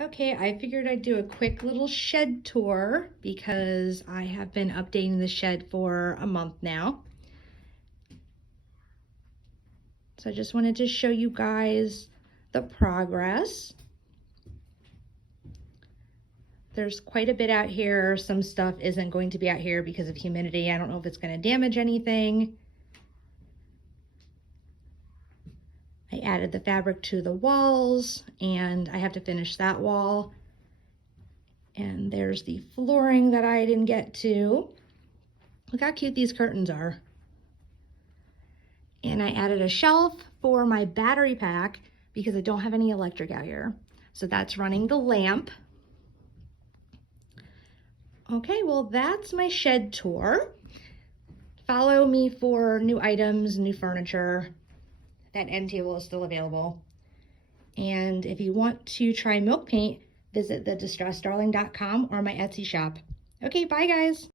Okay, I figured I'd do a quick little shed tour because I have been updating the shed for a month now. So I just wanted to show you guys the progress. There's quite a bit out here. Some stuff isn't going to be out here because of humidity. I don't know if it's going to damage anything. I added the fabric to the walls and I have to finish that wall. And there's the flooring that I didn't get to. Look how cute these curtains are. And I added a shelf for my battery pack because I don't have any electric out here. So that's running the lamp. Okay, well that's my shed tour. Follow me for new items, new furniture. That end table is still available. And if you want to try milk paint, visit thedistresseddarling.com or my Etsy shop. Okay, bye guys.